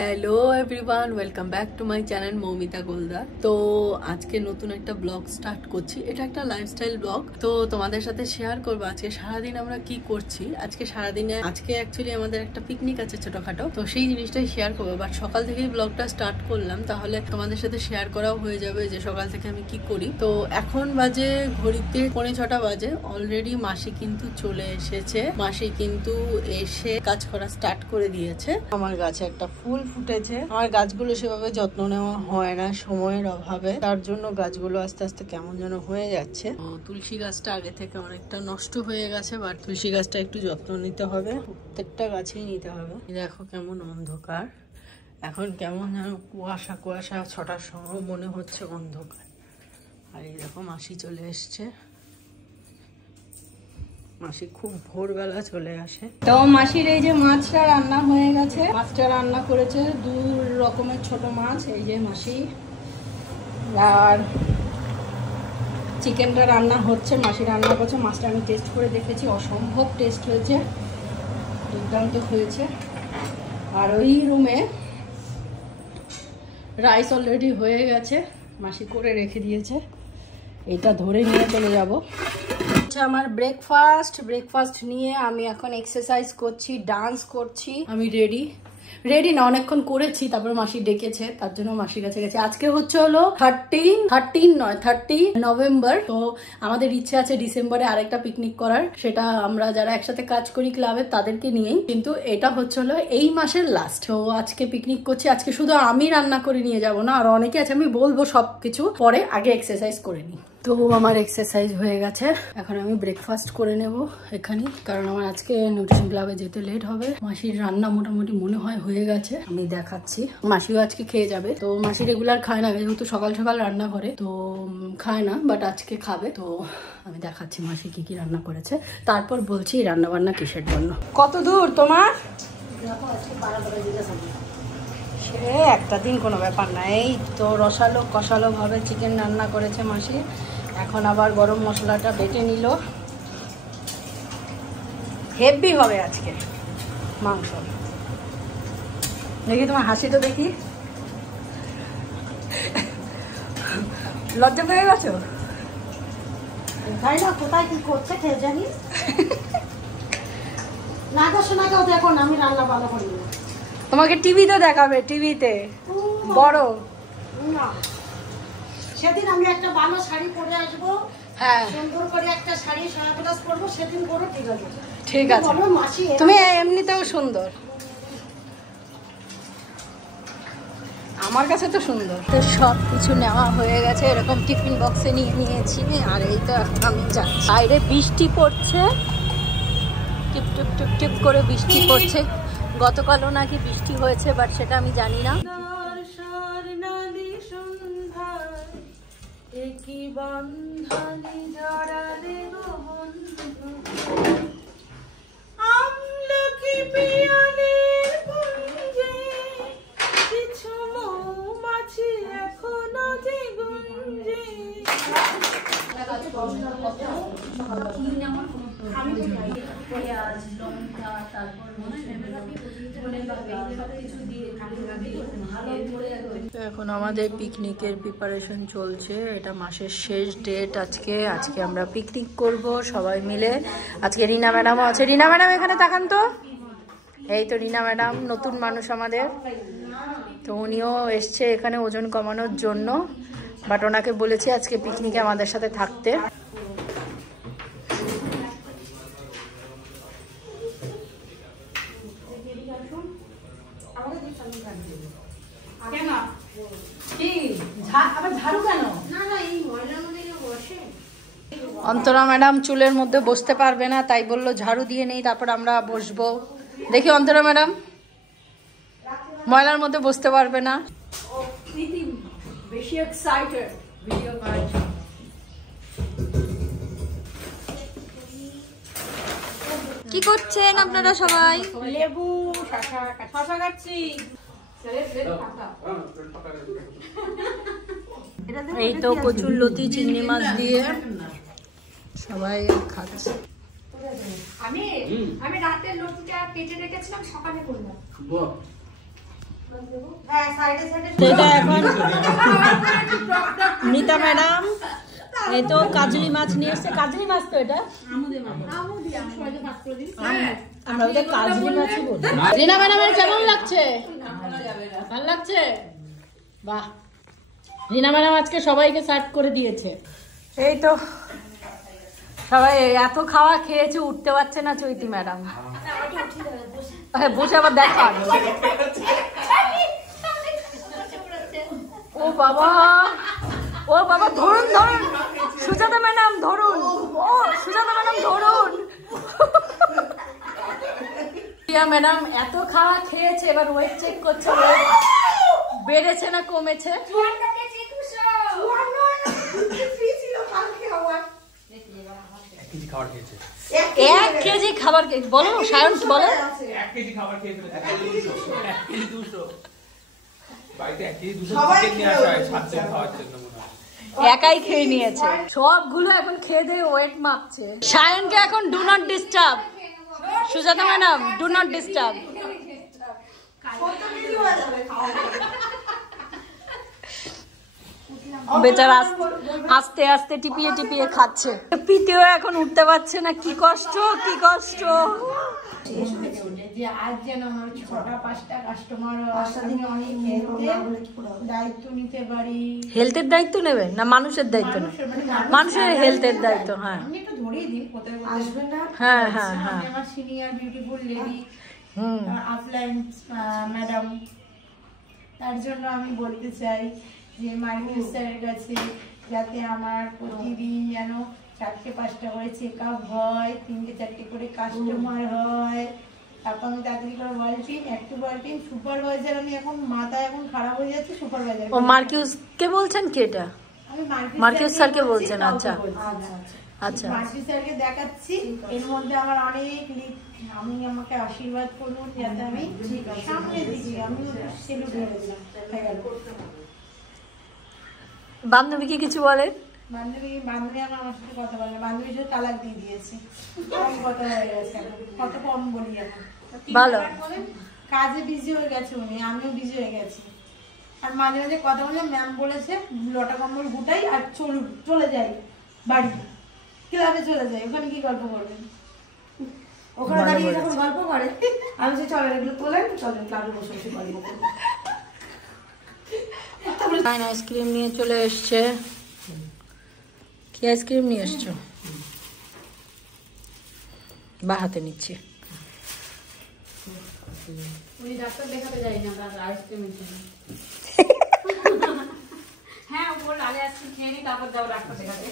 Hello everyone, welcome back to my channel Moumita Goldar. তো আজকে নতুন একটা ব্লগ স্টার্ট করছি। এটা একটা লাইফস্টাইল ব্লগ। তো তোমাদের সাথে শেয়ার করবো আজকে সারাদিন আমরা কি করছি। আজকে সারাদিনে অ্যাকচুয়ালি আমাদের একটা পিকনিক আছে ছোটখাটো, তো সেই জিনিসটাই শেয়ার করবো। বাট সকাল থেকেই ব্লগটা স্টার্ট করলাম, তাহলে তোমাদের সাথে শেয়ার করাও হয়ে যাবে যে সকাল থেকে আমি কি করি। তো এখন বাজে ঘড়িতে 6:45 বাজে। অলরেডি মাসি কিন্তু চলে এসেছে। মাসি কিন্তু এসে কাজ করা স্টার্ট করে দিয়েছে। আমার গাছে একটা ফুল ফুটেছে। আমার গাছগুলো সেভাবে যত্ন নেওয়া হয় না সময়ের অভাবে, তার জন্য গাছগুলো আস্তে আস্তে কেমন যেন হয়ে যাচ্ছে। তুলসী গাছটা আগে থেকে অনেকটা নষ্ট হয়ে গেছে, বাট তুলসী গাছটা একটু যত্ন নিতে হবে, প্রত্যেকটা গাছেই নিতে হবে। দেখো কেমন অন্ধকার, এখন কেমন যেন কুয়াশা কুয়াশা, 6টার সময় মনে হচ্ছে অন্ধকার। আর এই দেখো মাসি চলে এসছে। মাসি খুব ভোরবেলা চলে আসে। তো মাসির এই যে মাছটা রান্না হয়ে গেছে। মাছটা রান্না করেছে 2 রকমের ছোট মাছ। এই যে মাসি, আর চিকেনটা রান্না হচ্ছে, মাসি রান্না করছে। মাছটা আমি টেস্ট করে দেখেছি, অসম্ভব টেস্ট হয়েছে, দুর্দান্ত হয়েছে। আর ওই রুমে রাইস অলরেডি হয়ে গেছে, মাসি করে রেখে দিয়েছে। এটা ধরে নিয়ে চলে যাব। আমার ব্রেকফাস্ট নিয়ে আমি এখন এক্সারসাইজ করছি, ডান্স করছি। আমি রেডি না, অনেকক্ষণ করেছি, তারপর মাসি ডেকেছে, তার জন্য মাসির কাছে গেছে। আজকে হচ্ছে হলো 30 নভেম্বর। তো আমাদের ইচ্ছে আছে ডিসেম্বরে আরেকটা পিকনিক করার, সেটা আমরা যারা একসাথে কাজ করি ক্লাবের তাদেরকে নিয়েই। কিন্তু এটা হচ্ছে হলো এই মাসের লাস্ট। তো আজকে পিকনিক করছি। আজকে শুধু আমি রান্না করে নিয়ে যাব না, আর অনেকে আছে, আমি বলবো সবকিছু পরে, আগে এক্সারসাইজ করে নিই। তো আমার এক্সারসাইজ হয়ে গেছে, এখন আমি ব্রেকফাস্ট করে নেব এখানে, কারণ আমার আজকে নিউট্রিশন ক্লাবে যেতে লেট হবে। মাসির রান্না মোটামুটি মনে হয় হয়ে গেছে, আমি দেখাচ্ছি। মাসিও আজকে খেয়ে যাবে। তো মাসি রেগুলার খায় না, যেহেতু সকাল সকাল রান্না করে, তো খায় না, বাট আজকে খাবে। তো আমি দেখাচ্ছি মাসি কি কি রান্না করেছে, তারপর বলছি রান্না বান্না কিসের জন্য। কত দূর তোমার? সে একটা দিন কোনো ব্যাপার না। এই তো রসালো কষালো ভাবে চিকেন রান্না করেছে মাসি। এখন আবার গরম মশলাটা বেটে নিল। হেভি হবে আজকে মাংস। দেখি তোমার হাসি তো দেখি, লজ্জা পেয়ে গেছো? জানি না কোথায় কি করছে, খেয়ে জানি না। শোনাকেও দেখো না, আমি রান্না ভালো করি না। তোমাকে টিভিতে দেখাবে, টিভিতে বড় না। সেদিন আমি একটা ভালো শাড়ি পরে আসবো, হ্যাঁ সুন্দর করে একটা শাড়ি সারা ব্লাউজ পরবো, সেদিন করো। ঠিক আছে, ঠিক আছে। বলো মাসি, তুমি এমনিতেও সুন্দর, আমার কাছে তো সুন্দর। তো সব কিছু নেওয়া হয়ে গেছে, এরকম টিফিন বক্সে নিয়ে নিয়েছি। আর এই তো এখন আমি যাচ্ছি। বাইরে বৃষ্টি পড়ছে, টিপ টিপ টিপ টিপ করে বৃষ্টি পড়ছে। গতকালও নাকি বৃষ্টি হয়েছে, বাট সেটা আমি জানি না। এখন আমাদের পিকনিকের প্রিপারেশন চলছে। এটা মাসের শেষ ডেট আজকে আমরা পিকনিক করব সবাই মিলে। আজকে রিনা ম্যাডামও আছে। রিনা ম্যাডাম এখানে তাকান তো। এই তো রিনা ম্যাডাম, নতুন মানুষ আমাদের। তো উনিও এসছে এখানে ওজন কমানোর জন্য, বাট ওনাকে বলেছি আজকে পিকনিকে আমাদের সাথে থাকতে। অন্তরা ম্যাডাম চুলের মধ্যে বসতে পারবে না, তাই বললো ঝাড়ু দিয়ে নেই, তারপর আমরা বসবো। দেখি অন্তরা ম্যাডাম ময়লার মধ্যে বসতে পারবে না। বেশি এক্সাইটেড ভিডিও করার জন্য। কি করছেন আপনারা সবাই? লেবু শশা কাটছি। এই তো কচুর লতি চিংড়ি মাছ দিয়ে সবাই খাচ্ছে। আমি রাতের লতিটা কেটে রেখেছিলাম, সকালে করলাম। হ্যাঁ সাইডে সাইডে এটা এখন মিতা ম্যাডাম এই তো কাজলি মাছ নিয়ে এসছে। কাজলি মাছ তো এটা আমরা ওটা কাজলি মাছই বলি। রিনা ম্যাডামের কেমন লাগছে? ভালো লাগছে? বাহ, রিনা ম্যাডাম আজকে সবাইকে সার্ভ করে দিয়েছে। এই তো সবাই এত খাওয়া খেয়েছে, উঠতে পারছে না চৈতি ম্যাডাম। বসে আবার দেখা। ও বাবা, ও বাবা, ধরুন ধরুন সুজাতা ম্যাডাম, ধরুন। ও সুজাতা ম্যাডাম ধরুন। প্রিয়া ম্যাডাম এত খাওয়া খেয়েছে, এবার ওয়েট চেক করছে, বেড়েছে না কমেছে। 1 কেজি খাবার বলো সায়ন, বলো 1 কেজি খাবার খেয়ে ফেলেছে। 1 কেজি 200 বাড়িতে 1 কেজি 200 চিকেন নিয়ে আসা হয় ছাড়তে খাওয়ার জন্য মনে হয়। একাই খেয়ে নিয়েছে সবগুলো, এখন খেয়ে দিয়ে ওয়েট মাপছে। সায়নকে এখন do not disturb. Sujata madam do not disturb. বেচারা আস্তে আস্তে টিপিয়ে টিপিয়ে খাচ্ছে। পিতেও এখন উঠতে পারছে না, কি কষ্ট কি কষ্ট। আজ যেন আমার 6টা-5টা কাস্টমার দায়িত্ব নিতে পারি। হেলথের দায়িত্ব নেবে না মানুষের দায়িত্ব নেবে? মানুষের হেলথের দায়িত্ব। হ্যাঁ আমি একটু ধরেই দিন, কোথায় আসবে না। হ্যাঁ হ্যাঁ হ্যাঁ, আমার সিনিয়র বিউটিফুল লেডি আফলাইন ম্যাডাম, তার জন্য আমি বলতে চাই যে মার্কিউ স্যারের কাছে যাতে আমার প্রতিদিন যেন 4টে-5টা করে চেক আপ হয়, 3টে-4টে করে কাস্টমার হয়। তারপর আমি তাড়াতাড়ি করে ওয়ালটিন, অ্যাক্টিভ সুপারভাইজার। আমি এখন মাথা এখন খারাপ হয়ে যাচ্ছে সুপারভাইজার। ও মার্কিউস কে বলছেন? কি এটা? আমি মার্কিউস স্যারকে বলছেন? আচ্ছা আচ্ছা, মার্কিউস স্যারকে দেখাচ্ছি। এর মধ্যে আমার অনেক আমি আমাকে আশীর্বাদ করুন যাতে আমি সামনে দিকে আমি সেলুট হয়েছিলাম। বান্ধবী কি কিছু বলে? বান্ধবী আমার সাথে কথা বলে না। বান্ধবী শুধু তালাক দিয়ে দিয়েছে। কম কথা হয়ে গেছে, কত কম বলি এখন। ভালো, কাজে বিজি হয়ে গেছে উনি, আমিও বিজি হয়ে গেছি। আর মাঝে মাঝে কথা বলে ম্যাম বলেছে লটা কম্বল গুটাই আর চলে যাই বাড়ি, ক্লাবে চলে যাই। ওখানে কি গল্প করবেন? ওখানে দাঁড়িয়ে যখন গল্প করে আমি যে চলেন এগুলো তোলেন, চলেন ক্লাবে বসে বসে গল্প করবো। আইসক্রিম নিয়ে চলে এসছে। কি আইসক্রিম নিয়ে এসছো? বা হাতে নিচ্ছে। উনি ডাক্তার দেখাতে যাই না, তার আইসক্রিমের জন্য। হ্যাঁ, ও বলল আগে আইসক্রিম খেয়ে নি, তারপর যাও ডাক্তার দেখাতে।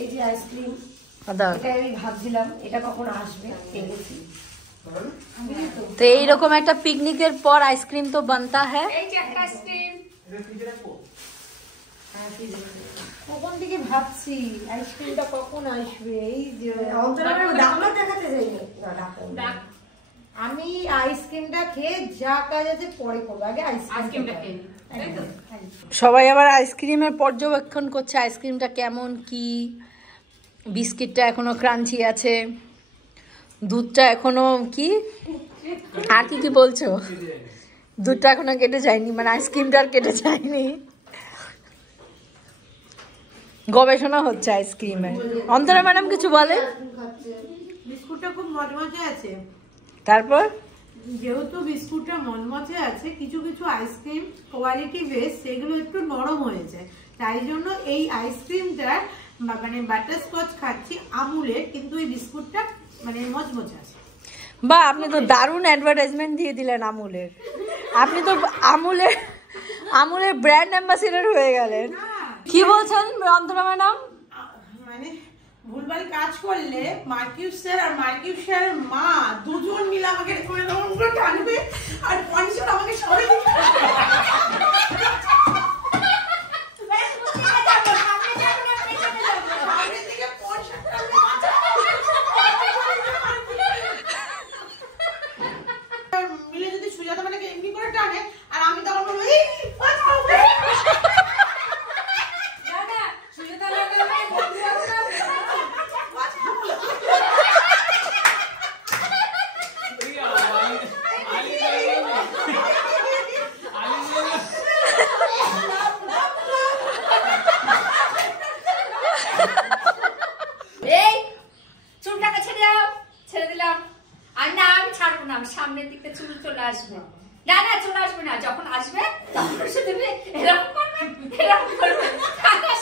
এই যে আইসক্রিম, এটা আমি ভাবছিলাম এটা কখন আসবে, পেয়েছি। তো এইরকম একটা পিকনিকের পর আইসক্রিম তো বানতা হ্যাঁ। এই যে একটা আইসক্রিম কখন থেকে ভাবছি আইসক্রিমটা কখন আসবে। এই যে ডাক্তার দেখাতে যাইনি, আমি আইসক্রিমটা খেয়ে যা কাজ আছে পরে করবো, আগে আইসক্রিমটা খেয়ে নিই। সবাই আবার আইসক্রিমের পর্যবেক্ষণ করছে, আইসক্রিমটা কেমন কি। বিস্কিটটা এখনো ক্রাঞ্চি আছে, দুধটা এখনো কি, আর কি কি বলছো? দুধটা এখনো কেটে যায়নি, মানে আইসক্রিমটা আর কেটে যায়নি। গবেষণা হচ্ছে আইসক্রিমের। অন্তরা ম্যাডাম কিছু বলে? বিস্কুটটা খুব মজমজে আছে। তারপর যেহেতু বিস্কুটটা মজমজে আছে, কিছু কিছু আইসক্রিম কোয়ালিটি বেস সেগুলো একটু নরম হয়ে যায়, তাই জন্য এই আইসক্রিমটা মানে বাটারস্কচ খাচ্ছি আমুলের, কিন্তু এই বিস্কুটটা মানে মজমজে আছে। বা আপনি তো দারুণ অ্যাডভার্টাইজমেন্ট দিয়ে দিলেন আমুলের। আপনি তো আমুলের ব্র্যান্ড অ্যাম্বাসেডর হয়ে গেলেন। কি বলছেন অন্তরা ম্যাডাম? মানে ভুলভাল কাজ করলে মার্কিউস স্যার আর মার্কিউস স্যারের মা দুজন মিলে আমাকে টানবে আর পয়সা আমাকে সরে দিবে। মিলে যদি সুজাতা মানে এমনি করে টানে আর আমি তখন বলবো এই চলে আসবে। না না চলে আসবে না, যখন আসবে তখন এসে তুমি এরকম করবে, এরকম করবে,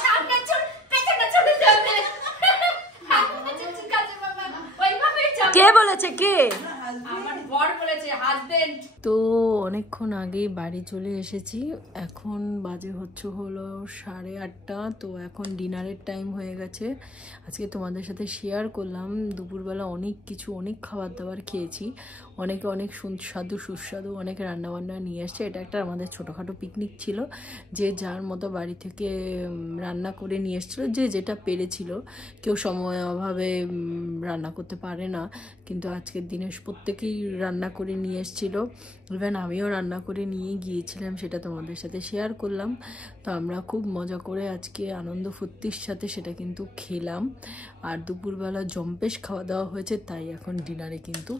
সামনে চল পেছনে চলে যাবে। ঠিক আছে বাবা, ওইভাবেই যাবে। কে বলেছে কে? আমার বর বলেছে, হাজবেন্ড। তো অনেকক্ষণ আগেই বাড়ি চলে এসেছি, এখন বাজে হলো 8:30। তো এখন ডিনারের টাইম হয়ে গেছে। আজকে তোমাদের সাথে শেয়ার করলাম দুপুরবেলা অনেক খাবার দাবার খেয়েছি, অনেকে অনেক সুস্বাদু অনেক রান্নাবান্না নিয়ে এসছে। এটা একটা আমাদের ছোটোখাটো পিকনিক ছিল, যে যার মতো বাড়ি থেকে রান্না করে নিয়ে এসেছিলো, যে যেটা পেরেছিল। কেউ সময় অভাবে রান্না করতে পারে না, কিন্তু আজকের দিনে প্রত্যেকেই রান্না করে নিয়ে এসেছিলো। ইভেন আমিও রান্না করে নিয়ে গিয়েছিলাম, সেটা তোমাদের সাথে শেয়ার করলাম। তো আমরা খুব মজা করে আজকে আনন্দ ফুর্তির সাথে সেটা কিন্তু খেলাম। আর দুপুরবেলা জম্পেশ খাওয়া দাওয়া হয়েছে, তাই এখন ডিনারে কিন্তু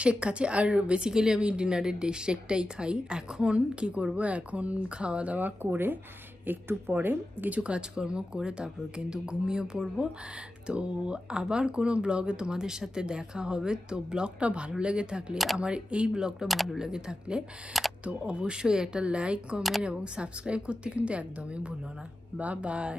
শেক খাচ্ছি। আর বেসিক্যালি আমি ডিনারের শেকটাই খাই। এখন কি করব, এখন খাওয়া দাওয়া করে একটু পরে কিছু কাজকর্ম করে তারপর কিন্তু ঘুমিয়ে পড়বো। তো আবার কোনো ব্লগে তোমাদের সাথে দেখা হবে। তো ব্লগটা ভালো লেগে থাকলে, আমার এই ব্লগটা ভালো লেগে থাকলে তো অবশ্যই একটা লাইক, কমেন্ট এবং সাবস্ক্রাইব করতে কিন্তু একদমই ভুলো না। বাই।